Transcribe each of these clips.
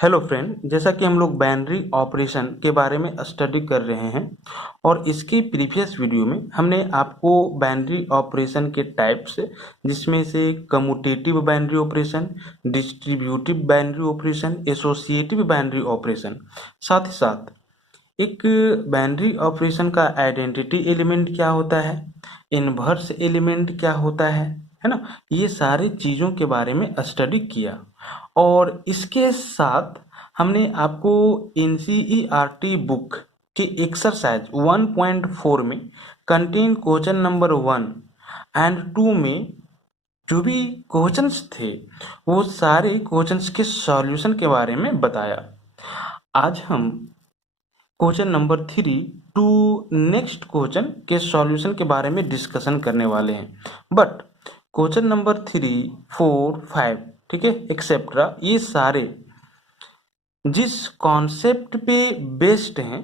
Hello friend, जैसा कि हम लोग बाइनरी ऑपरेशन के बारे में स्टडी कर रहे हैं और इसके प्रीवियस वीडियो में हमने आपको बाइनरी ऑपरेशन के टाइप्स जिसमें से commutative binary operation, distributive binary operation, associative binary operation, साथ ही साथ एक बाइनरी ऑपरेशन का आइडेंटिटी एलिमेंट क्या होता है, इन्वर्स एलिमेंट क्या होता है ना, ये सारी चीज़ों के बारे में स्टडी किया। और इसके साथ हमने आपको एनसीईआरटी बुक के एक्सरसाइज 1.4 में कंटेन क्वेश्चन नंबर 1 एंड 2 में जो भी क्वेश्चंस थे वो सारे क्वेश्चंस के सॉल्यूशन के बारे में बताया। आज हम question number 3 to next question के सॉल्यूशन के बारे में डिस्कशन करने वाले हैं। बट क्वेश्चन नंबर 3, 4, 5, ठीक है, एक्सेट्रा, ये सारे जिस कॉन्सेप्ट पे बेस्ड हैं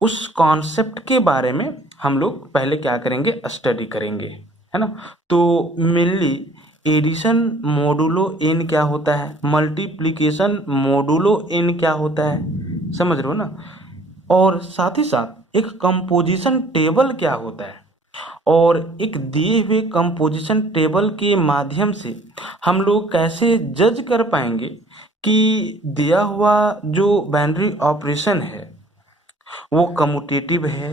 उस कॉन्सेप्ट के बारे में हम लोग पहले क्या करेंगे, स्टडी करेंगे, है ना। तो मेनली एडिशन मोडुलो एन क्या होता है, मल्टीप्लिकेशन मोडुलो एन क्या होता है, समझ रहे हो ना। और साथ ही साथ एक कंपोजिशन टेबल क्या होता है और एक दिए हुए कंपोजिशन टेबल के माध्यम से हम लोग कैसे जज कर पाएंगे कि दिया हुआ जो बाइनरी ऑपरेशन है वो कम्यूटेटिव है,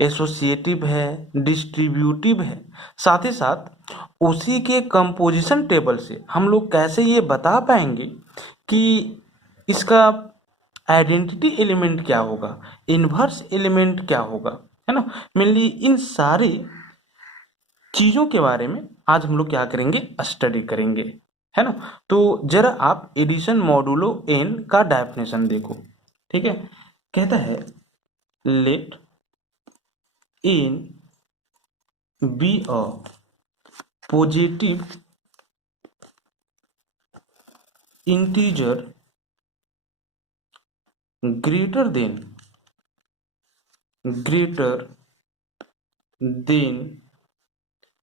एसोसिएटिव है, डिस्ट्रीब्यूटिव है। साथ ही साथ उसी के कंपोजिशन टेबल से हम लोग कैसे ये बता पाएंगे कि इसका आइडेंटिटी एलिमेंट क्या होगा, इन्वर्स एलिमेंट क्या होगा, है ना। मेनली इन सारी चीज़ों के बारे में आज हम लोग क्या करेंगे, स्टडी करेंगे, है ना। तो जरा आप एडिशन मॉडुलो एन का डेफिनेशन देखो, ठीक है। कहता है let n be a positive integer greater than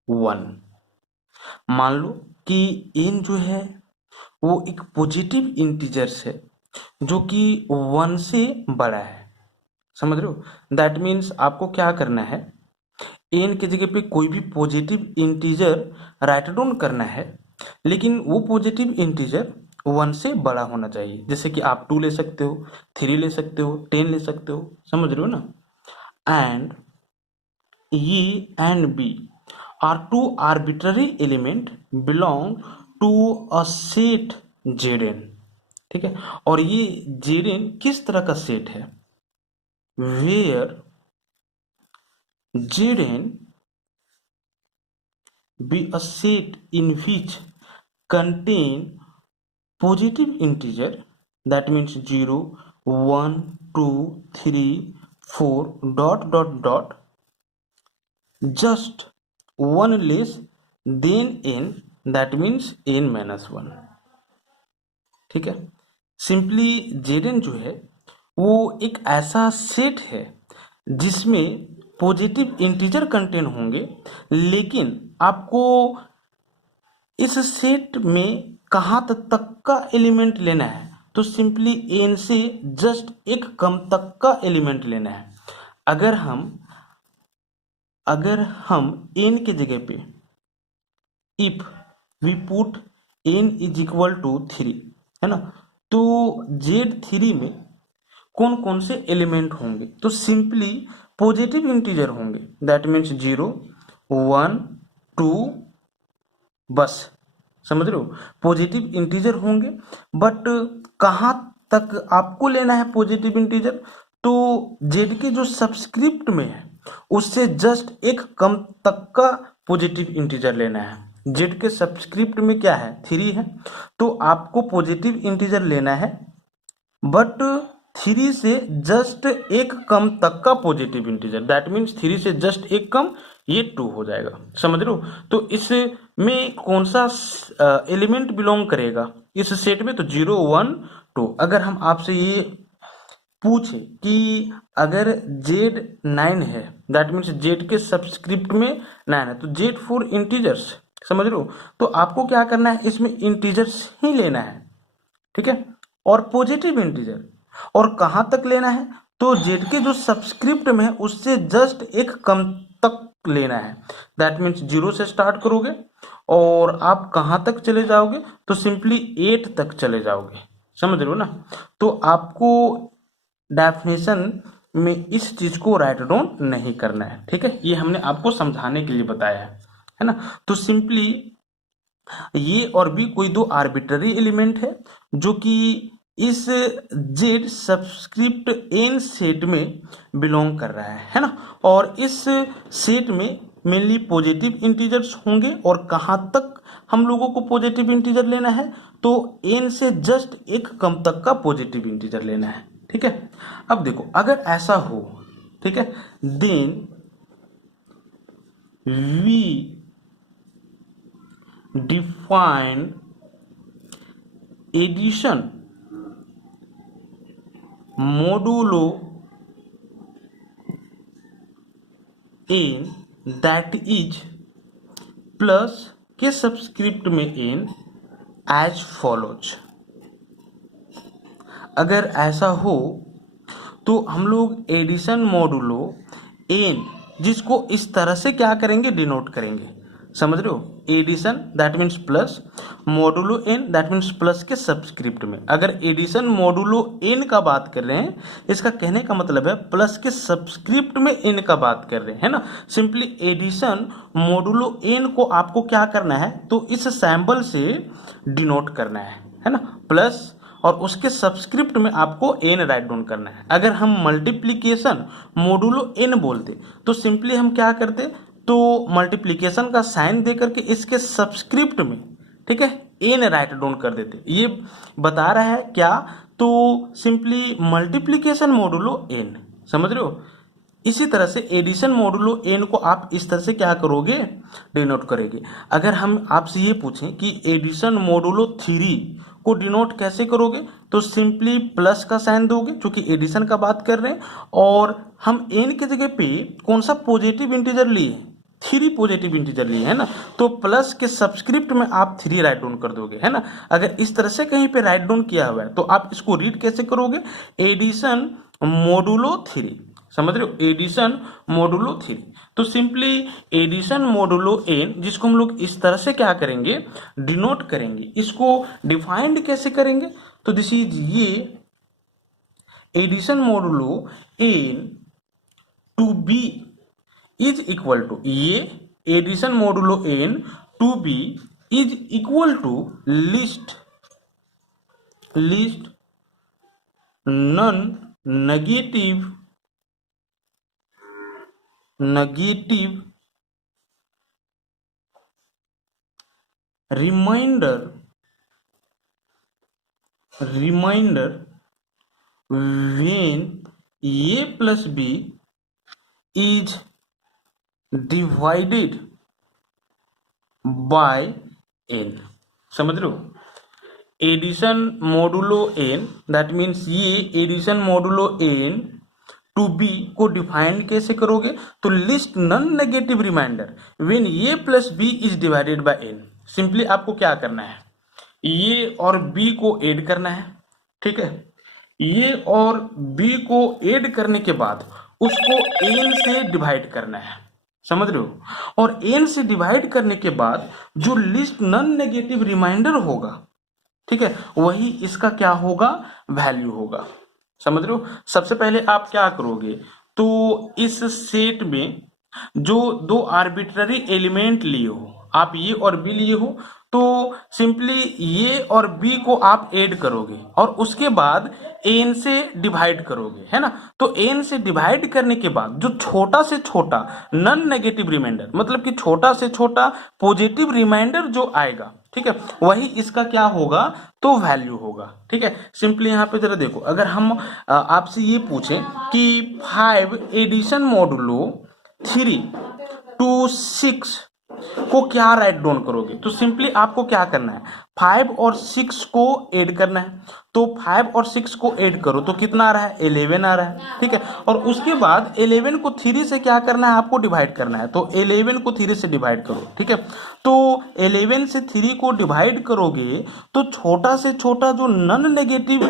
1। मान लो कि n जो है वो एक पॉजिटिव इंटीजर्स है जो कि 1 से बड़ा है, समझ रहे हो। दैट मीन्स आपको क्या करना है, n के जगह पे कोई भी पॉजिटिव इंटीजर राइट डाउन करना है, लेकिन वो पॉजिटिव इंटीजर 1 से बड़ा होना चाहिए। जैसे कि आप 2 ले सकते हो, 3 ले सकते हो, 10 ले सकते हो, समझ रहे हो ना। And E and B are two arbitrary element belong to a set Zn, ठीक है। और ये Zn किस तरह का सेट है, where Zn be a set in which contain positive integer, that means 0, 1, 2, 3, 4 dot dot dot, just one less than n, that means n minus 1, ठीक है। सिंपली जेडन जो है वो एक ऐसा सेट है जिसमें पॉजिटिव इंटीजर कंटेन होंगे, लेकिन आपको इस सेट में कहाँ तक का एलिमेंट लेना है, तो सिंपली एन से जस्ट एक कम तक का एलिमेंट लेना है। अगर हम n के जगह पे if we put n is equal to 3, है ना, तो Z3 में कौन कौन से एलिमेंट होंगे, तो सिंपली पॉजिटिव इंटीजर होंगे, दैट मीन्स 0, 1, 2, बस, समझ रहे हो, पॉजिटिव इंटीजर होंगे। बट कहाँ तक आपको लेना है पॉजिटिव इंटीजर, तो जेड के जो सबस्क्रिप्ट में है उससे जस्ट एक कम तक का पॉजिटिव इंटीजर लेना है। जेड के सबस्क्रिप्ट में क्या है, 3 है, तो आपको पॉजिटिव इंटीजर लेना है, बट 3 से जस्ट एक कम तक का पॉजिटिव इंटीजर, दैट मीन्स 3 से जस्ट एक कम, ये 2 हो जाएगा, समझ रहे हो। तो इसमें कौन सा एलिमेंट बिलोंग करेगा इस सेट में, तो 0, 1, 2। अगर हम आपसे ये पूछे कि अगर Z9 है, दैट मीन्स Z के सबस्क्रिप्ट में 9 है, तो Z4 इंटीजर्स, समझ रहे हो। तो आपको क्या करना है, इसमें इंटीजर्स ही लेना है, ठीक है। और पॉजिटिव इंटीजर, और कहाँ तक लेना है, तो जेड के जो सबस्क्रिप्ट में है उससे जस्ट एक कम तक लेना है। दैट मीन्स 0 से स्टार्ट करोगे और आप कहाँ तक चले जाओगे, तो सिंपली 8 तक चले जाओगे। समझ रहे हो ना। तो आपको डेफिनेशन में इस चीज को राइट डाउन नहीं करना है, ठीक है। ये हमने आपको समझाने के लिए बताया है ना। तो सिंपली ये और भी कोई दो आर्बिट्ररी एलिमेंट है जो कि इस जेड सबस्क्रिप्ट एन सेट में बिलोंग कर रहा है ना। और इस सेट में मेनली पॉजिटिव इंटीजर्स होंगे, और कहाँ तक हम लोगों को पॉजिटिव इंटीजर लेना है, तो एन से जस्ट एक कम तक का पॉजिटिव इंटीजर लेना है, ठीक है। अब देखो अगर ऐसा हो, ठीक है, then we define addition modulo n that is plus के सबस्क्रिप्ट में n एज फॉलोज। अगर ऐसा हो तो हम लोग एडिशन मॉडुलो n, जिसको इस तरह से क्या करेंगे, डिनोट करेंगे। समझ रहे हो, addition that means plus, modulo n that means plus के सबस्क्रिप्ट में। अगर एडिशन मॉडुलो एन का बात कर रहे हैं, इसका कहने का मतलब है प्लस के सबस्क्रिप्ट में एन का बात कर रहे हैं, है ना। सिंपली एडिशन मॉडुलो एन को आपको क्या करना है, तो इस सैम्बल से डिनोट करना है ना, प्लस और उसके सबस्क्रिप्ट में आपको एन राइट डाउन करना है। अगर हम मल्टीप्लीकेशन मॉडुलो एन बोलते तो सिंपली हम क्या करते, तो मल्टीप्लीकेशन का साइन दे करके इसके सबस्क्रिप्ट में, ठीक है, एन राइट डाउन कर देते। ये बता रहा है क्या, तो सिंपली मल्टीप्लीकेशन मॉडुलो एन। समझ रहे हो। इसी तरह से एडिशन मॉडुलो एन को आप इस तरह से क्या करोगे, डिनोट करेंगे। अगर हम आपसे ये पूछें कि एडिशन मॉडुलो 3 को डिनोट कैसे करोगे, तो सिंपली प्लस का साइन दोगे क्योंकि एडिशन का बात कर रहे हैं, और हम एन के जगह पे कौन सा पॉजिटिव इंटीजर लिए, 3 पॉजिटिव इंटीजर लिए, है ना। तो प्लस के सबस्क्रिप्ट में आप 3 राइट डाउन कर दोगे, है ना। अगर इस तरह से कहीं पे राइट डाउन किया हुआ है तो आप इसको रीड कैसे करोगे, एडिशन मॉडुलो 3। समझ रहे हो, एडिशन मॉडुलो 3। तो सिंपली एडिशन मॉडुलो एन, जिसको हम लोग इस तरह से क्या करेंगे, डिनोट करेंगे। इसको डिफाइंड कैसे करेंगे, तो दिस इज ये addition modulo n to b is equal to, ये addition modulo n to b is equal to least non negative remainder when a plus b is divided by n। समझ रहे हो, addition modulo n that means ये addition modulo n to b को define कैसे करोगे, तो least non negative remainder when a plus b is divided by n. Simply आपको क्या करना है, ये और बी को ऐड करना है, ठीक है। ये और बी को ऐड करने के बाद उसको एन से डिवाइड करना है। समझ रहे हो, और एन से डिवाइड करने के बाद जो लिस्ट नॉन नेगेटिव रिमाइंडर होगा, ठीक है, वही इसका क्या होगा, वैल्यू होगा। समझ रहे हो। सबसे पहले आप क्या करोगे, तो इस सेट में जो दो आर्बिट्ररी एलिमेंट लिए हो, आप ये और बी लिए हो, तो सिंपली ये और बी को आप ऐड करोगे और उसके बाद एन से डिवाइड करोगे, है ना। तो एन से डिवाइड करने के बाद जो छोटा से छोटा नॉन नेगेटिव रिमाइंडर, मतलब कि छोटा से छोटा पॉजिटिव रिमाइंडर जो आएगा, ठीक है, वही इसका क्या होगा, तो वैल्यू होगा, ठीक है। सिंपली यहाँ पे जरा देखो, अगर हम आपसे ये पूछें कि 5 एडिशन मॉडुलो 3 to 6 को क्या राइट डाउन करोगे? तो सिंपली आपको क्या करना है, 5 और 6 को ऐड करना है। तो 5 और 6 को ऐड करो तो कितना आ रहा है, 11 आ रहा है, ठीक है। और उसके बाद 11 को 3 से क्या करना है, आपको डिवाइड करना है। तो 11 को 3 से डिवाइड करो, ठीक है। तो 11 से 3 को डिवाइड करोगे तो छोटा से छोटा जो नॉन नेगेटिव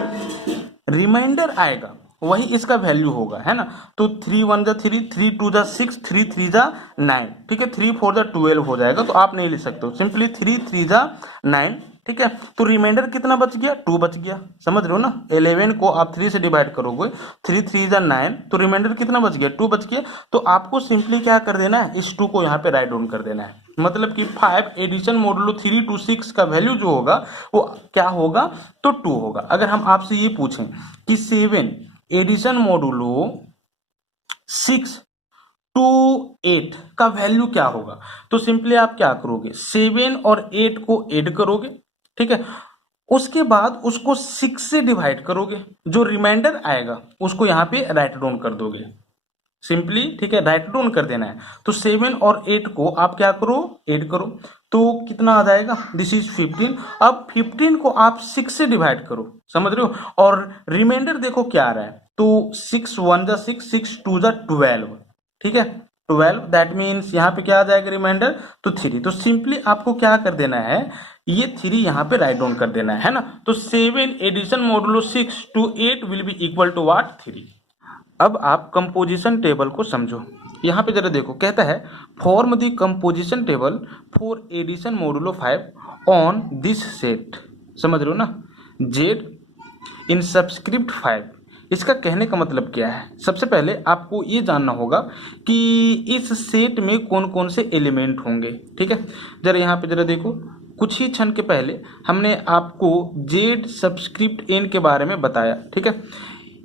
रिमाइंडर आएगा वही इसका वैल्यू होगा, है ना। तो 3 1 जा 3, 3 2 जा 6, 3 3 जा 9, ठीक है। 3 4 जा 12 हो जाएगा, तो आप नहीं लिख सकते हो, सिंपली 3 3 जा 9, ठीक है। तो रिमाइंडर कितना बच गया, 2 बच गया, समझ रहे हो ना। 11 को आप 3 से डिवाइड करोगे, 3 3 जा 9, तो रिमाइंडर कितना बच गया, 2 बच गया। तो आपको सिंपली क्या कर देना है, इस 2 को यहाँ पे राइट डाउन कर देना है। मतलब कि 5 एडिशन मॉडुलो 3 to 6 का वैल्यू जो होगा वो क्या होगा, तो 2 होगा। अगर हम आपसे ये पूछें कि 7 एडिशन मॉडुलो 6 टू 8 का वैल्यू क्या होगा, तो सिंपली आप क्या करोगे, 7 और 8 को ऐड करोगे, ठीक है। उसके बाद उसको 6 से डिवाइड करोगे, जो रिमाइंडर आएगा उसको यहाँ पे राइट डाउन कर दोगे सिंपली, ठीक है। राइट डाउन कर देना है। तो 7 और 8 को आप क्या करो, ऐड करो, तो कितना आ जाएगा, दिस इज 15। अब 15 को आप 6 से डिवाइड करो, समझ रहे हो, और रिमाइंडर देखो क्या आ रहा है। तो 6 1 जा 6, 6 2 जा 12, ठीक है। 12 दैट मीन्स यहाँ पे क्या आ जाएगा रिमाइंडर, तो 3। तो सिंपली आपको क्या कर देना है, ये 3 यहाँ पे राइट डाउन कर देना है ना। तो 7 addition modulo 6 to 8 will be equal to what, 3। अब आप कंपोजिशन टेबल को समझो। यहाँ पे जरा देखो, कहता है form the composition table for addition modulo 5 on this set, समझ रहे हो ना, जेड इन सबस्क्रिप्ट 5। इसका कहने का मतलब क्या है, सबसे पहले आपको ये जानना होगा कि इस सेट में कौन कौन से एलिमेंट होंगे, ठीक है। जरा यहाँ पे जरा देखो, कुछ ही क्षण के पहले हमने आपको जेड सबस्क्रिप्ट एन के बारे में बताया, ठीक है।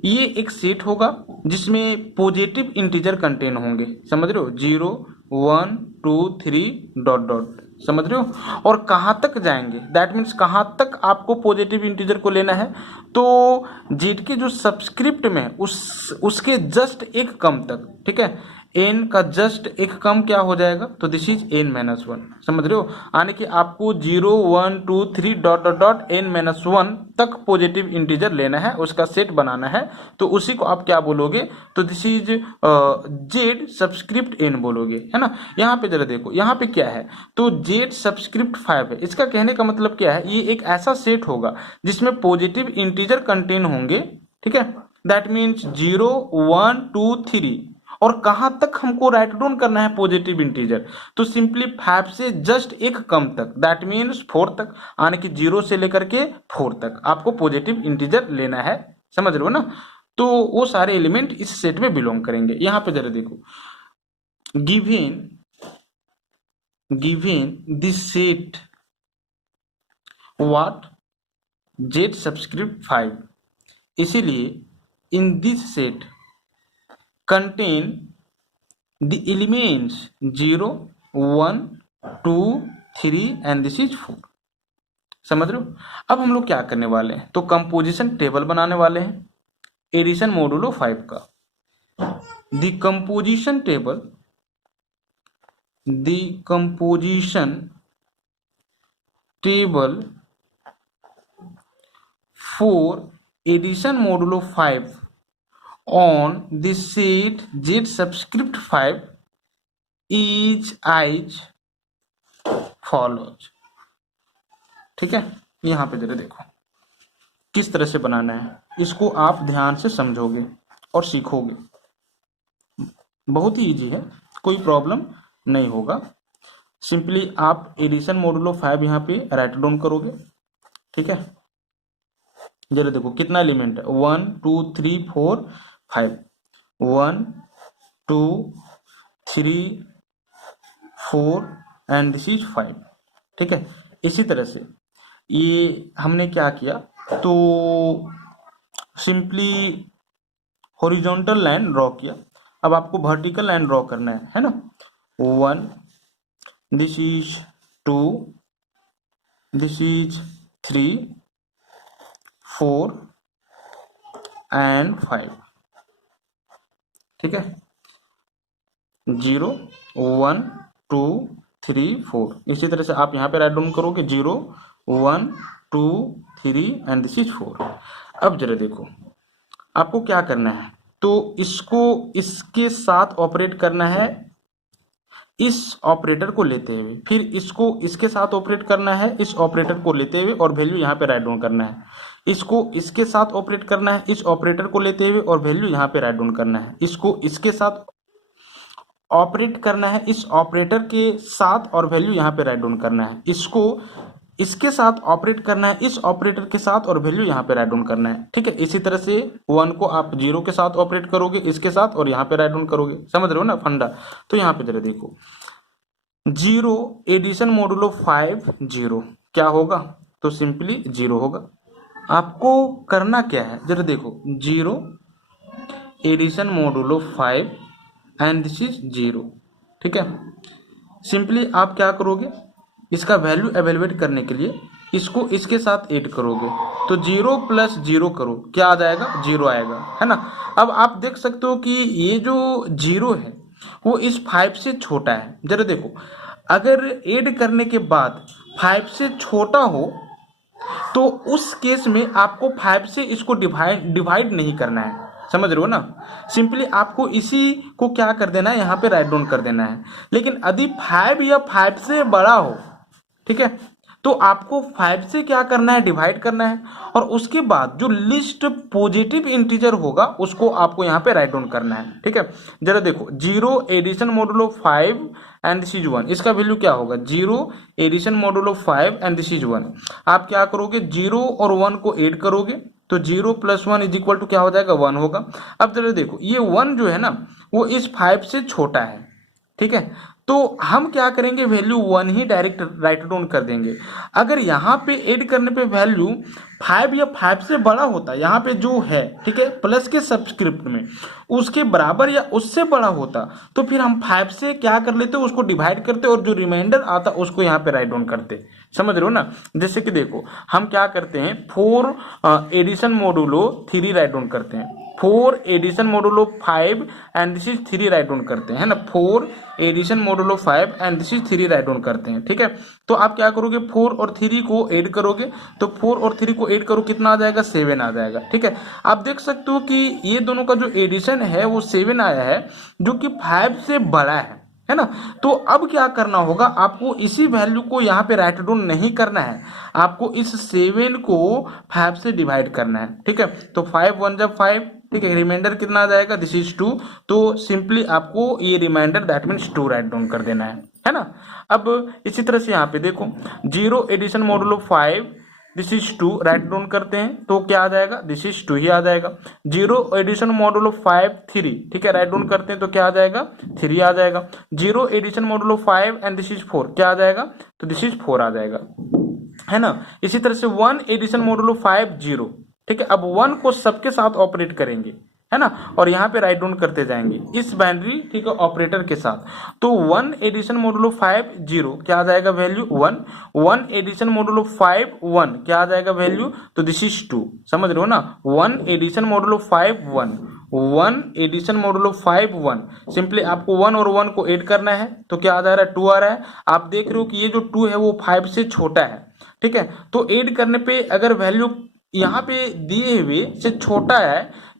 ये एक सेट होगा जिसमें पॉजिटिव इंटीजर कंटेन होंगे, समझ रहे हो, 0 1 2 3 डॉट डॉट, समझ रहे हो। और कहाँ तक जाएंगे, दैट मीन्स कहाँ तक आपको पॉजिटिव इंटीजर को लेना है, तो जेड के जो सबस्क्रिप्ट में उसके जस्ट एक कम तक, ठीक है। एन का जस्ट एक कम क्या हो जाएगा, तो दिस इज n-1, समझ रहे हो। यानी कि आपको 0 1 2 3 डॉट डॉट डॉट n-1 तक पॉजिटिव इंटीजर लेना है, उसका सेट बनाना है, तो उसी को आप क्या बोलोगे, तो this is Z subscript n बोलोगे, है ना। यहाँ पे जरा देखो, यहाँ पे क्या है, तो जेड सबस्क्रिप्ट 5 है। इसका कहने का मतलब क्या है, ये एक ऐसा सेट होगा जिसमें पॉजिटिव इंटीजर कंटेन होंगे, ठीक है। दैट मीन्स 0 1 2 3, और कहां तक हमको राइट डाउन करना है पॉजिटिव इंटीजर, तो सिंपली 5 से जस्ट एक कम तक, दैट मीन्स 4 तक, यानी कि 0 से लेकर के 4 तक आपको पॉजिटिव इंटीजर लेना है, समझ रहे हो ना। तो वो सारे एलिमेंट इस सेट में बिलोंग करेंगे। यहां पे जरा देखो, given this set what, Z subscript 5, इसीलिए in this set contain the elements 0 1 2 3 and this is 4, समझ रहे हो। अब हम लोग क्या करने वाले हैं, तो कंपोजिशन टेबल बनाने वाले हैं एडिशन मॉडुलो 5 का। The composition table, the composition table for addition modulo 5 on the sheet Z subscript 5 is as follows, ठीक है। यहां पे जरा देखो किस तरह से बनाना है, इसको आप ध्यान से समझोगे और सीखोगे, बहुत ही इजी है, कोई प्रॉब्लम नहीं होगा। सिंपली आप एडिशन मॉडुलो 5 यहाँ पे राइट डाउन करोगे, ठीक है। जरा देखो कितना एलिमेंट है, 1 2 3 4 5, 1 2 3 4 एंड दिस इज 5, ठीक है। इसी तरह से ये हमने क्या किया, तो सिंपली हॉरिजॉन्टल लाइन ड्रॉ किया। अब आपको वर्टिकल लाइन ड्रॉ करना है ना। 1, this is 2, this is 3 4 and 5, ठीक है। 0 1 2 3 4। इसी तरह से आप यहाँ पे राइट डाउन करोगे 0 1 2 3 एंड दिस इज 4। अब जरा देखो आपको क्या करना है, तो इसको इसके साथ ऑपरेट करना है, इस ऑपरेटर को लेते हुए, फिर इसको इसके साथ ऑपरेट करना है, इस ऑपरेटर को लेते हुए, और वैल्यू यहाँ पे राइट डाउन करना है। इसको इसके साथ ऑपरेट करना है, इस ऑपरेटर को लेते हुए, और वैल्यू यहाँ पे राइट डाउन करना है। इसको इसके साथ ऑपरेट करना है, इस ऑपरेटर के साथ, और वैल्यू यहाँ पे राइट डाउन करना है। इसको इसके साथ ऑपरेट करना है, इस ऑपरेटर के साथ, और वैल्यू यहाँ पे राइट डाउन करना है। ठीक है, इसी तरह से 1 को आप 0 के साथ ऑपरेट करोगे, इसके साथ, और यहाँ पे राइट डाउन करोगे। समझ रहे हो ना फंडा। तो यहाँ पे जरा देखो 0 एडिशन मॉडुलो 5 0 क्या होगा, तो सिंपली 0 होगा। आपको करना क्या है जरा देखो 0 addition modulo 5 and this is 0। ठीक है, सिंपली आप क्या करोगे, इसका वैल्यू एवेलुएट करने के लिए इसको इसके साथ ऐड करोगे, तो 0 प्लस 0 करो, क्या आ जाएगा, 0 आएगा, है ना। अब आप देख सकते हो कि ये जो 0 है वो इस 5 से छोटा है। जरा देखो अगर ऐड करने के बाद 5 से छोटा हो तो उस केस में आपको 5 से इसको डिवाइड नहीं करना है। समझ रहे हो ना, सिंपली आपको इसी को क्या कर देना है, यहाँ पे राइट डाउन कर देना है। लेकिन यदि 5 या 5 से बड़ा हो, ठीक है, तो आपको 5 से क्या करना है, डिवाइड करना है, और उसके बाद जो लिस्ट पॉजिटिव इंटीजर होगा उसको आपको यहाँ पे राइट डाउन करना है। ठीक है, जरा देखो 0 addition modulo 5 and this is 1, इसका वैल्यू क्या होगा, 0 addition modulo 5 and this is 1। आप क्या करोगे, 0 और 1 को ऐड करोगे, तो 0 प्लस 1 इज इक्वल टू क्या हो जाएगा, 1 होगा। अब जरा देखो ये 1 जो है ना वो इस 5 से छोटा है। ठीक है, तो हम क्या करेंगे, वैल्यू 1 ही डायरेक्ट राइट डाउन कर देंगे। अगर यहाँ पे ऐड करने पे वैल्यू 5 या 5 से बड़ा होता, यहाँ पे जो है, ठीक है, प्लस के सबस्क्रिप्ट में उसके बराबर या उससे बड़ा होता, तो फिर हम 5 से क्या कर लेते, उसको डिवाइड करते और जो रिमाइंडर आता उसको यहाँ पे राइट डाउन करते। समझ रहे हो ना। जैसे कि देखो हम क्या करते हैं, 4 एडिशन मॉडुलो 3 राइट डाउन करते हैं, 4 addition modulo 5 and this is 3 right down करते हैं ना, 4 addition modulo 5 and this is 3 right down करते हैं। ठीक है, तो आप क्या करोगे, 4 और 3 को ऐड करोगे, तो 4 और 3 को ऐड करो, कितना आ जाएगा, 7 आ जाएगा। ठीक है, आप देख सकते हो कि ये दोनों का जो एडिशन है वो 7 आया है, जो कि 5 से बड़ा है ना। तो अब क्या करना होगा, आपको इसी वैल्यू को यहाँ पे राइट डाउन नहीं करना है, आपको इस 7 को 5 से डिवाइड करना है। ठीक है, तो 5 1 जब 5, ठीक है, रिमाइंडर कितना आ जाएगा, दिस इज 2। तो सिंपली आपको ये reminder that means 2 right down कर देना है ना। अब इसी तरह से यहाँ पे देखो 0 addition modulo 5 this is 2 right down करते हैं, तो क्या आ जाएगा, दिस इज 2 ही आ जाएगा। 0 एडिशन मॉडुलो 5 3, ठीक है, राइट डाउन करते हैं तो क्या आ जाएगा, 3 आ जाएगा। 0 addition modulo 5 and this is 4, क्या आ जाएगा, तो दिस इज 4 आ जाएगा, है ना। इसी तरह से 1 एडिशन मॉडुलो 5 0, ठीक है, अब 1 को सबके साथ ऑपरेट करेंगे, है ना, और यहाँ पे राइट डाउन करते जाएंगे इस बाइनरी, ठीक है, ऑपरेटर के साथ। तो 1 एडिशन मॉडुलो 5 0, क्या आ जाएगा, वैल्यू 1। 1 एडिशन मॉडुलो 5 1, क्या आ जाएगा, वैल्यू, तो दिस इज 2। समझ रहे हो ना, 1 addition modulo 5 1, 1 addition modulo 5 1, simply आपको 1 और 1 को ऐड करना है, तो क्या आ जा रहा है, 2 आ रहा है। आप देख रहे हो कि ये जो 2 है वो 5 से छोटा है। ठीक है, तो ऐड करने पे अगर वैल्यू यहाँ पे दिए हुए से छोटा है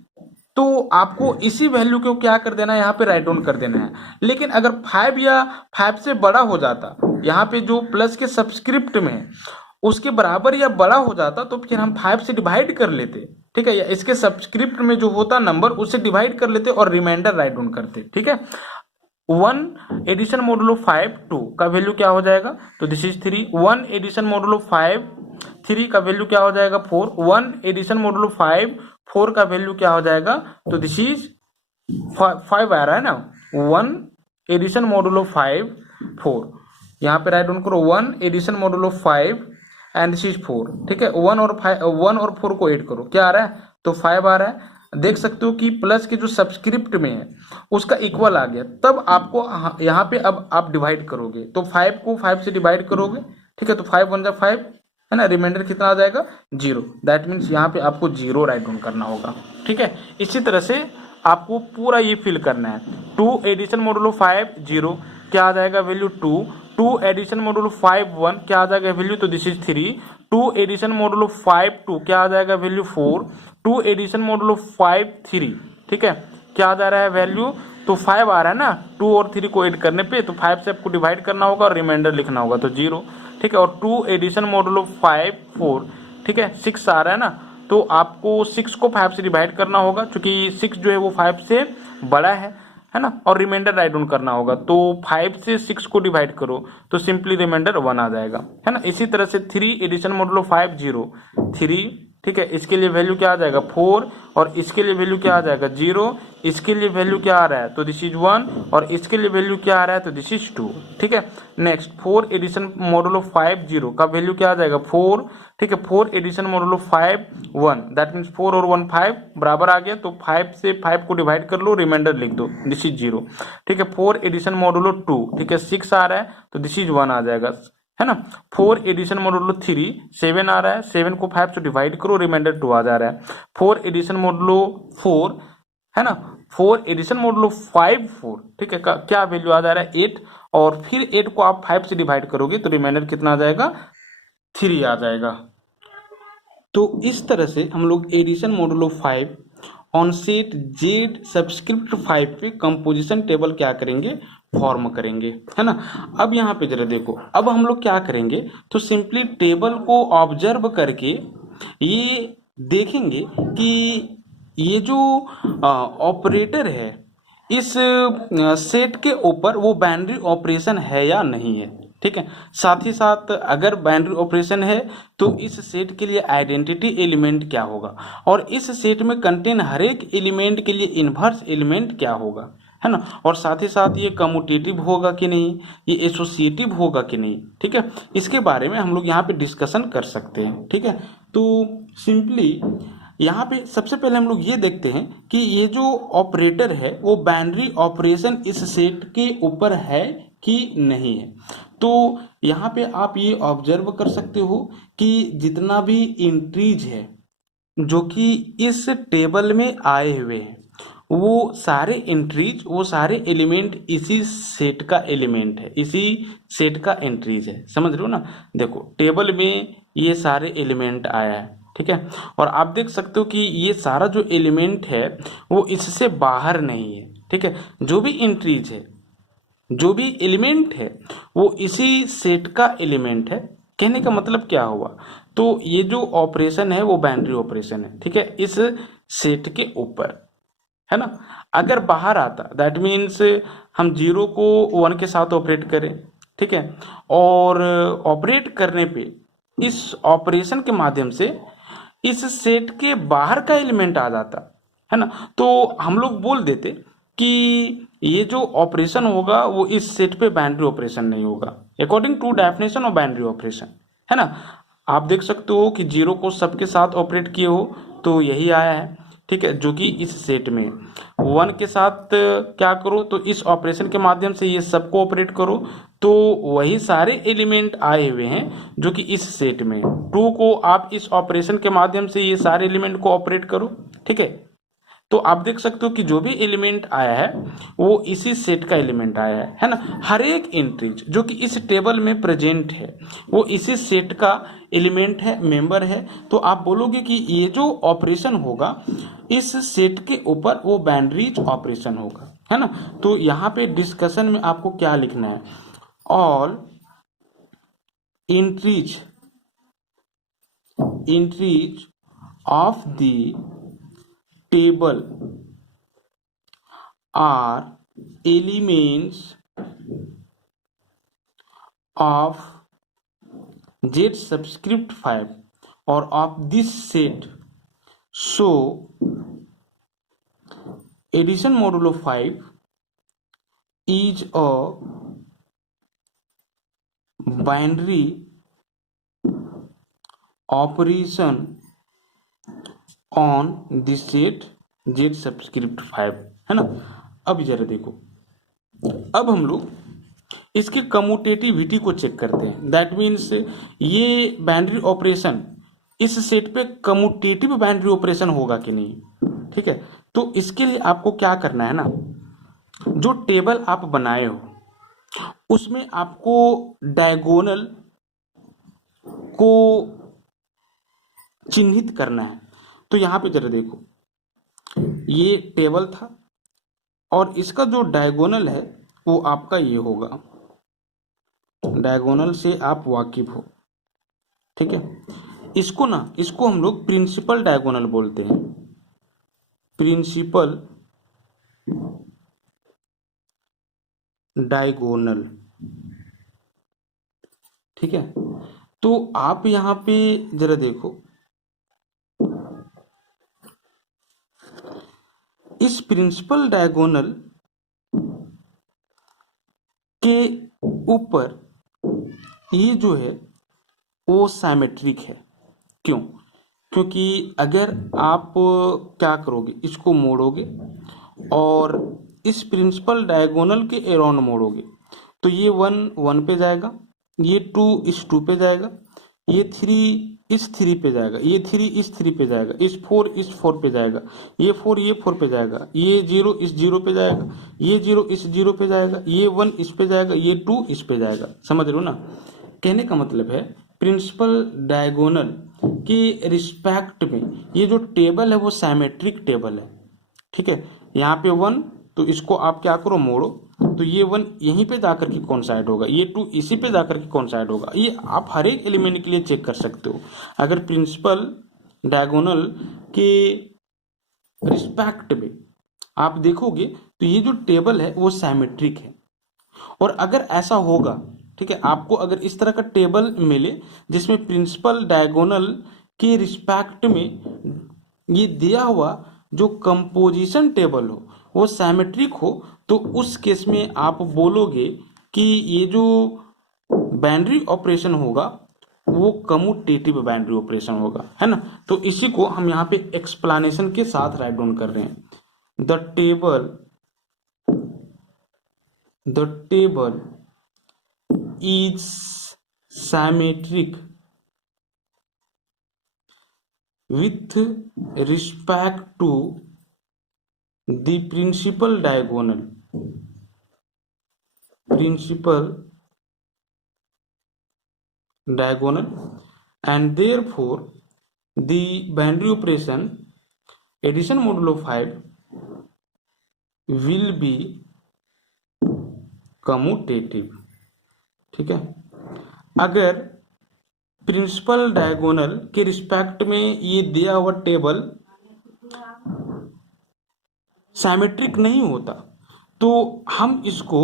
तो आपको इसी वैल्यू को क्या कर देना है, यहाँ पे राइट डाउन कर देना है। लेकिन अगर 5 या 5 से बड़ा हो जाता, यहाँ पे जो प्लस के सबस्क्रिप्ट में उसके बराबर या बड़ा हो जाता, तो फिर हम 5 से डिवाइड कर लेते, ठीक है, या इसके सबस्क्रिप्ट में जो होता नंबर उससे डिवाइड कर लेते और रिमाइंडर राइट डाउन करते। ठीक है, 1 एडिशन मॉडुलो 5 2 का वैल्यू क्या हो जाएगा, तो दिस इज 3। 1 एडिशन मॉडुलो 5 3 का वैल्यू क्या हो जाएगा, 4। 1 एडिशन मॉडुलो 5 4 का वैल्यू क्या हो जाएगा, तो दिस इज 5 आ रहा है ना। 1 एडिशन मॉडुलो 5 4, यहाँ पे राइट डाउन करो, 1 addition modulo 5 and this is 4। ठीक है, 1 और 4 को ऐड करो, क्या आ रहा है, तो 5 आ रहा है। देख सकते हो कि प्लस के जो सबस्क्रिप्ट में है उसका इक्वल आ गया, तब आपको यहाँ पे अब आप डिवाइड करोगे, तो 5 को 5 से डिवाइड करोगे। ठीक है, तो 5 1 जा 5, है ना, रिमाइंडर कितना आ जाएगा, 0। दैट मीन्स यहाँ पे आपको 0 राइट डाउन करना होगा। ठीक है, इसी तरह से आपको पूरा ये फिल करना है। 2 एडिशन मॉडुलो 5 0, क्या आ जाएगा, वैल्यू 2। 2 एडिशन मॉडुलो 5 1 क्या आ जाएगा वैल्यू, तो दिस इज 3। 2 एडिशन मॉडुलो 5 2 क्या आ जाएगा वैल्यू 4। 2 एडिशन मॉडुलो 5 3 ठीक है, क्या आ जा रहा है वैल्यू, तो 5 आ रहा है ना, 2 और 3 को ऐड करने पे, तो 5 से आपको डिवाइड करना होगा और रिमाइंडर लिखना होगा, तो 0 ठीक है। और 2 एडिशन मॉडुलो 5 4 ठीक है, 6 आ रहा है ना, तो आपको 6 को 5 से डिवाइड करना होगा, क्योंकि 6 जो है वो 5 से बड़ा है ना, और रिमाइंडर राइट डाउन करना होगा, तो 5 से 6 को डिवाइड करो तो सिंपली रिमाइंडर 1 आ जाएगा, है ना। इसी तरह से 3 एडिशन मॉडुलो 5 0 3 ठीक है, इसके लिए वैल्यू क्या आ जाएगा 4, और इसके लिए वैल्यू क्या आ जाएगा 0, इसके लिए वैल्यू क्या आ रहा है, तो दिस इज 1, और इसके लिए वैल्यू क्या आ रहा है, तो दिस इज 2 ठीक है। नेक्स्ट 4 एडिशन मॉडुलो 5 0 का वैल्यू क्या आ जाएगा 4 ठीक है। 4 एडिशन मॉडुलो 5 1 दैट मीन्स 4 और 1 5 बराबर आ गया, तो 5 से 5 को डिवाइड कर लो, रिमाइंडर लिख दो, दिस इज 0 ठीक है। 4 एडिशन मॉडुलो 2 ठीक है, 6 आ रहा है, तो दिस इज 1 आ जाएगा, है ना। 4 एडिशन मॉडुलो 3 7 आ रहा है, 7 को 5 से डिवाइड करो, रिमाइंडर 2 आ जा रहा है। 4 एडिशन मॉडुलो 4 है ना, 4 एडिशन मॉडुलो 5 4 ठीक है, क्या वैल्यू आ जा रहा है 8, और फिर 8 को आप 5 से डिवाइड करोगे तो रिमाइंडर कितना आ जाएगा 3 आ जाएगा। तो इस तरह से हम लोग addition modulo 5 on set Z subscript 5 पे कंपोजिशन टेबल क्या करेंगे, फॉर्म करेंगे, है ना। अब यहाँ पे जरा देखो, अब हम लोग क्या करेंगे, तो सिंपली टेबल को ऑब्जर्व करके ये देखेंगे कि ये जो ऑपरेटर है इस सेट के ऊपर वो बाइनरी ऑपरेशन है या नहीं है, ठीक है। साथ ही साथ अगर बाइनरी ऑपरेशन है तो इस सेट के लिए आइडेंटिटी एलिमेंट क्या होगा, और इस सेट में कंटेन हर एक एलिमेंट के लिए इन्वर्स एलिमेंट क्या होगा, है ना। और साथ ही साथ ये कम्यूटेटिव होगा कि नहीं, ये एसोसिएटिव होगा कि नहीं, ठीक है। इसके बारे में हम लोग यहाँ पे डिस्कशन कर सकते हैं, ठीक है। तो सिंपली यहाँ पे सबसे पहले हम लोग ये देखते हैं कि ये जो ऑपरेटर है वो बाइनरी ऑपरेशन इस सेट के ऊपर है कि नहीं है। तो यहाँ पे आप ये ऑब्जर्व कर सकते हो कि जितना भी एंट्रीज है जो कि इस टेबल में आए हुए हैं वो सारे एंट्रीज, वो सारे एलिमेंट इसी सेट का एलिमेंट है, इसी सेट का एंट्रीज है, समझ रहे हो ना। देखो टेबल में ये सारे एलिमेंट आया है, ठीक है, और आप देख सकते हो कि ये सारा जो एलिमेंट है वो इससे बाहर नहीं है, ठीक है। जो भी एंट्रीज है, जो भी एलिमेंट है वो इसी सेट का एलिमेंट है। कहने का मतलब क्या हुआ, तो ये जो ऑपरेशन है वो बाइनरी ऑपरेशन है, ठीक है, इस सेट के ऊपर, है ना। अगर बाहर आता दैट मीन्स हम 0 को 1 के साथ ऑपरेट करें, ठीक है, और ऑपरेट करने पे इस ऑपरेशन के माध्यम से इस सेट के बाहर का एलिमेंट आ जाता, है ना, तो हम लोग बोल देते कि ये जो ऑपरेशन होगा वो इस सेट पे बाइनरी ऑपरेशन नहीं होगा, according to definition of binary operation, है ना। आप देख सकते हो कि 0 को सबके साथ ऑपरेट किए हो तो यही आया है, ठीक है, जो कि इस सेट में 1 के साथ क्या करो, तो इस ऑपरेशन के माध्यम से ये सबको ऑपरेट करो तो वही सारे एलिमेंट आए हुए हैं जो कि इस सेट में। 2 को आप इस ऑपरेशन के माध्यम से ये सारे एलिमेंट को ऑपरेट करो, ठीक है। तो आप देख सकते हो कि जो भी एलिमेंट आया है वो इसी सेट का एलिमेंट आया है ना। हर एक एंट्रीज जो कि इस टेबल में प्रेजेंट है वो इसी सेट का एलिमेंट है, मेंबर है। तो आप बोलोगे कि ये जो ऑपरेशन होगा इस सेट के ऊपर वो बाइनरीज ऑपरेशन होगा, है ना। तो यहाँ पे डिस्कशन में आपको क्या लिखना है, all entries of the table are elements of Z subscript 5 or of this set. So addition modulo 5 is a binary operation on this set Z subscript 5, है ना। अब जरा देखो, अब हम लोग इसकी कम्यूटेटिविटी को चेक करते हैं, दैट मीन्स ये बाइनरी ऑपरेशन इस सेट पे कम्यूटेटिव बाइनरी ऑपरेशन होगा कि नहीं, ठीक है। तो इसके लिए आपको क्या करना है ना, जो टेबल आप बनाए हो उसमें आपको डायगोनल को चिन्हित करना है। तो यहाँ पे जरा देखो, ये टेबल था और इसका जो डायगोनल है वो आपका ये होगा। डायगोनल से आप वाकिफ हो, ठीक है। इसको हम लोग प्रिंसिपल डायगोनल बोलते हैं, प्रिंसिपल डायगोनल, ठीक है। तो आप यहाँ पे जरा देखो, इस प्रिंसिपल डायगोनल के ऊपर ये जो है वो साइमेट्रिक है। क्यों? क्योंकि अगर आप क्या करोगे, इसको मोड़ोगे और इस प्रिंसिपल डायगोनल के अराउंड मोड़ोगे तो ये 1 1 पे जाएगा, ये 2 इस 2 पे जाएगा, ये 3 इस 3 पे जाएगा, ये 3 इस 3 पे जाएगा, इस 4 इस 4 पे जाएगा, ये 4 पे जाएगा, ये 0 इस 0 पे जाएगा, ये 0 इस 0 पे जाएगा, ये 1 इस पे जाएगा, ये 2 इस पे जाएगा। समझ रहे हो ना? कहने का मतलब है प्रिंसिपल डायगोनल के रिस्पेक्ट में ये जो टेबल है वो साइमेट्रिक टेबल है, ठीक है। यहाँ पे 1, तो इसको आप क्या करो, मोड़ो, तो ये 1 यहीं पे जाकर के कौन साइड होगा, ये 2 इसी पे जाकर के कौन साइड होगा। ये आप हर एक एलिमेंट के लिए चेक कर सकते हो। अगर प्रिंसिपल डायगोनल के रिस्पेक्ट में आप देखोगे तो ये जो टेबल है वो साइमेट्रिक है। और अगर ऐसा होगा, ठीक है, आपको अगर इस तरह का टेबल मिले जिसमें प्रिंसिपल डायगोनल के रिस्पेक्ट में ये दिया हुआ जो कंपोजिशन टेबल हो वो साइमेट्रिक हो, तो उस केस में आप बोलोगे कि ये जो बाइनरी ऑपरेशन होगा वो कम्यूटेटिव बाइनरी ऑपरेशन होगा, है ना। तो इसी को हम यहाँ पे एक्सप्लेनेशन के साथ राइट डाउन कर रहे हैं। The table is symmetric with respect to the principal diagonal and therefore the boundary operation addition modulo 5 will be commutative, ठीक है। अगर प्रिंसिपल डायगोनल के रिस्पेक्ट में ये दिया हुआ टेबल साइमेट्रिक नहीं होता तो हम इसको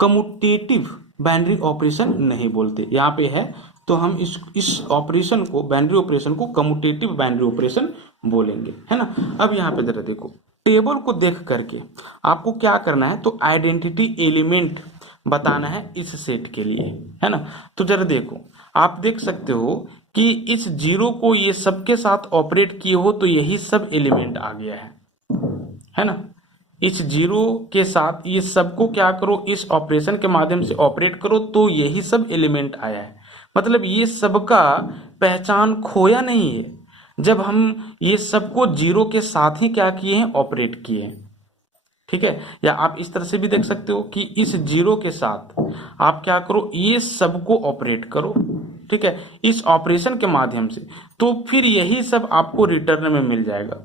कम्यूटेटिव बाइनरी ऑपरेशन नहीं बोलते। यहाँ पे है तो हम इस ऑपरेशन को, बाइनरी ऑपरेशन को कम्यूटेटिव बाइनरी ऑपरेशन बोलेंगे, है ना। अब यहाँ पे जरा देखो, टेबल को देख करके आपको क्या करना है, तो आइडेंटिटी एलिमेंट बताना है इस सेट के लिए, है ना। तो जरा देखो, आप देख सकते हो कि इस 0 को ये सबके साथ ऑपरेट किए हो तो यही सब एलिमेंट आ गया है ना। इस 0 के साथ ये सबको क्या करो, इस ऑपरेशन के माध्यम से ऑपरेट करो तो यही सब एलिमेंट आया है। मतलब ये सबका पहचान खोया नहीं है जब हम ये सबको 0 के साथ ही क्या किए हैं, ऑपरेट किए हैं, ठीक है। या आप इस तरह से भी देख सकते हो कि इस 0 के साथ आप क्या करो, ये सबको ऑपरेट करो, ठीक है, इस ऑपरेशन के माध्यम से, तो फिर यही सब आपको रिटर्न में मिल जाएगा,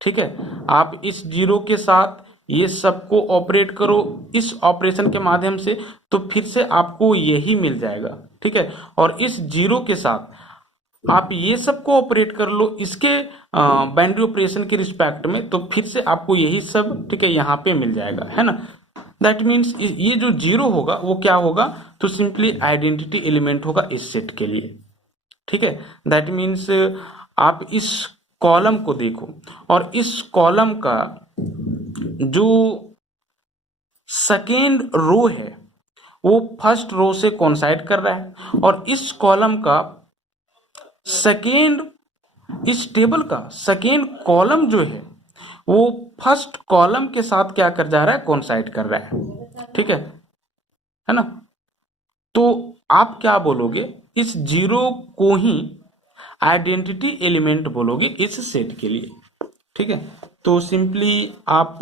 ठीक है। आप इस 0 के साथ ये सबको ऑपरेट करो इस ऑपरेशन के माध्यम से, तो फिर से आपको यही मिल जाएगा, ठीक है। और इस 0 के साथ आप ये सबको ऑपरेट कर लो इसके बाइनरी ऑपरेशन के रिस्पेक्ट में, तो फिर से आपको यही सब, ठीक है, यहाँ पे मिल जाएगा, है ना। दैट मीन्स ये जो 0 होगा वो क्या होगा, तो सिंपली आइडेंटिटी एलिमेंट होगा इस सेट के लिए, ठीक है। दैट मीन्स आप इस कॉलम को देखो और इस कॉलम का जो सेकेंड रो है वो फर्स्ट रो से कोइंसाइड कर रहा है, और इस कॉलम का सेकेंड, इस टेबल का सेकेंड कॉलम जो है वो फर्स्ट कॉलम के साथ क्या कर जा रहा है, कोइंसाइड कर रहा है, ठीक है ना। तो आप क्या बोलोगे, इस 0 को ही आइडेंटिटी एलिमेंट बोलोगे इस सेट के लिए, ठीक है। तो सिंपली आप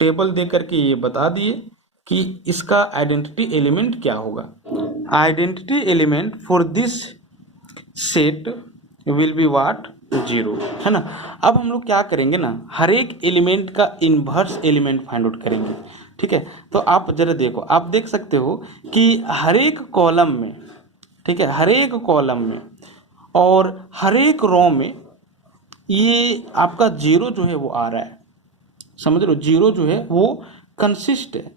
टेबल दे करके ये बता दिए कि इसका आइडेंटिटी एलिमेंट क्या होगा। Identity element for this set will be what, 0, है ना। अब हम लोग क्या करेंगे ना, हर एक एलिमेंट का इन्वर्स एलिमेंट फाइंड आउट करेंगे, ठीक है। तो आप जरा देखो, आप देख सकते हो कि हर एक कॉलम में, ठीक है, हर एक कॉलम में और हर एक रो में ये आपका 0 जो है वो आ रहा है, समझ रहे हो, 0 जो है वो कंसिस्ट है।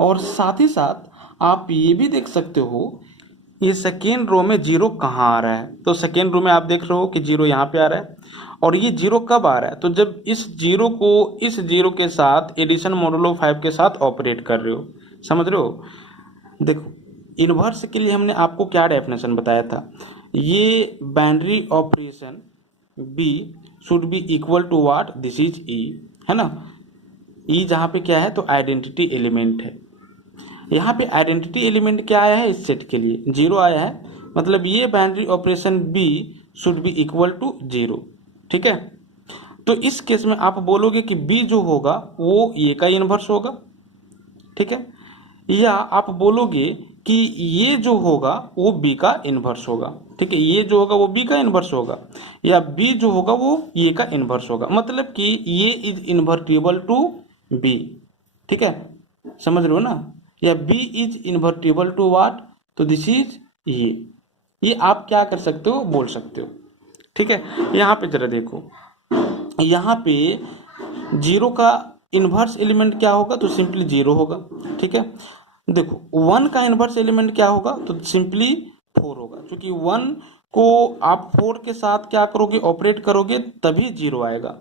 और साथ ही साथ आप ये भी देख सकते हो ये सेकेंड रो में 0 कहाँ आ रहा है। तो सेकेंड रो में आप देख रहे हो कि 0 यहाँ पे आ रहा है। और ये 0 कब आ रहा है, तो जब इस 0 को इस 0 के साथ एडिशन मॉडुलो 5 के साथ ऑपरेट कर रहे हो, समझ रहे हो। देखो इन्वर्स के लिए हमने आपको क्या डेफिनेशन बताया था, ये binary operation b should be equal to what, this is e, है ना। ई जहाँ पे क्या है तो आइडेंटिटी एलिमेंट है। यहाँ पे आइडेंटिटी एलिमेंट क्या आया है इस सेट के लिए, 0 आया है, मतलब ये binary operation b should be equal to 0, ठीक है। तो इस केस में आप बोलोगे कि बी जो होगा वो ए का इन्वर्स होगा, ठीक है, या आप बोलोगे कि ये जो होगा वो बी का इन्वर्स होगा, ठीक है, ये जो होगा वो बी का इन्वर्स होगा, या बी जो होगा वो ए का इन्वर्स होगा, मतलब कि ये इज इन्वर्टिबल टू बी, ठीक है, समझ रहे हो ना। या b is invertible to what, तो दिस इज ये आप क्या कर सकते हो, बोल सकते हो, ठीक है। यहाँ पे जरा देखो, यहाँ पे 0 का इन्वर्स एलिमेंट क्या होगा, तो सिंपली 0 होगा, ठीक है। देखो 1 का इन्वर्स एलिमेंट क्या होगा, तो सिंपली 4 होगा, क्योंकि 1 को आप 4 के साथ क्या करोगे, ऑपरेट करोगे, तभी 0 आएगा,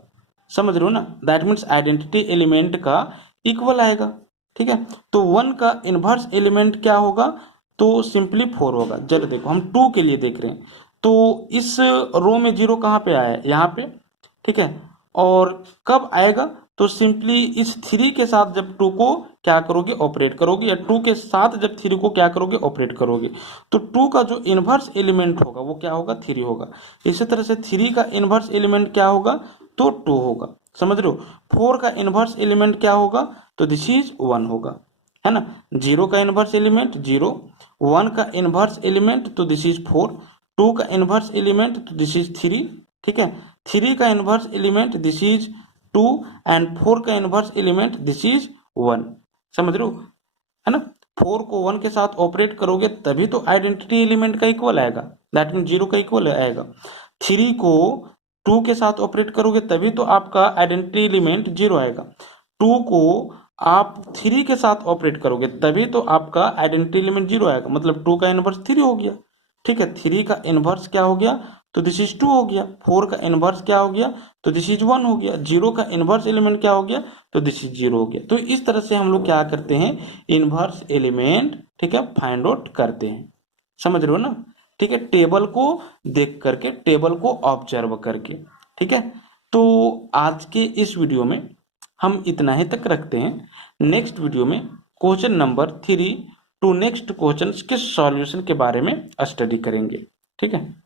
समझ रहे हो ना। दैट मीन्स आइडेंटिटी एलिमेंट का इक्वल आएगा, ठीक है। तो 1 का इन्वर्स एलिमेंट क्या होगा, तो सिंपली 4 होगा। जरा देखो हम 2 के लिए देख रहे हैं, तो इस रो में 0 कहाँ पे आया है, यहाँ पे, ठीक है। और कब आएगा, तो सिंपली इस 3 के साथ जब 2 को क्या करोगे, ऑपरेट करोगे, या 2 के साथ जब 3 को क्या करोगे, ऑपरेट करोगे, तो 2 का जो इन्वर्स एलिमेंट होगा वो क्या होगा, 3 होगा। इसी तरह से 3 का इन्वर्स एलिमेंट क्या होगा, तो 2 होगा, समझ रहे हो। 4 का इन्वर्स एलिमेंट क्या होगा, तो दिस इज 1 होगा, है ना। 0 का इन्वर्स एलिमेंट 0, 1 का इन्वर्स एलिमेंट तो दिस इज 4, 2 का इन्वर्स एलिमेंट तो दिस इज 3, ठीक है। 3 का inverse element this is 2 and 4 का इन्वर्स एलिमेंट दिस इज 1, समझ रहे हो, है ना। 4 को 1 के साथ ऑपरेट करोगे तभी तो आइडेंटिटी एलिमेंट का इक्वल आएगा, दैट मीन 0 का इक्वल आएगा। 3 को 2 के साथ ऑपरेट करोगे तभी तो आपका आइडेंटिटी एलिमेंट 0 आएगा। 2 को आप 3 के साथ ऑपरेट करोगे तभी तो आपका आइडेंटिटी एलिमेंट 0 आएगा, मतलब 2 का इनवर्स 3 हो गया, ठीक है। 3 का इनवर्स क्या हो गया, तो दिस इज 2 हो गया। 4 का इनवर्स क्या हो गया, तो दिस इज 1 हो गया। 0 का इनवर्स एलिमेंट क्या हो गया, तो दिस इज 0 हो गया। तो इस तरह से हम लोग क्या करते हैं, इनवर्स एलिमेंट, ठीक है, फाइंड आउट करते हैं, समझ रहे हो ना, ठीक है। टेबल को देख करके, टेबल को ऑब्जर्व करके, ठीक है। तो आज के इस वीडियो में हम इतना ही तक रखते हैं। नेक्स्ट वीडियो में question number 3 to next question के सॉल्यूशन के बारे में स्टडी करेंगे, ठीक है।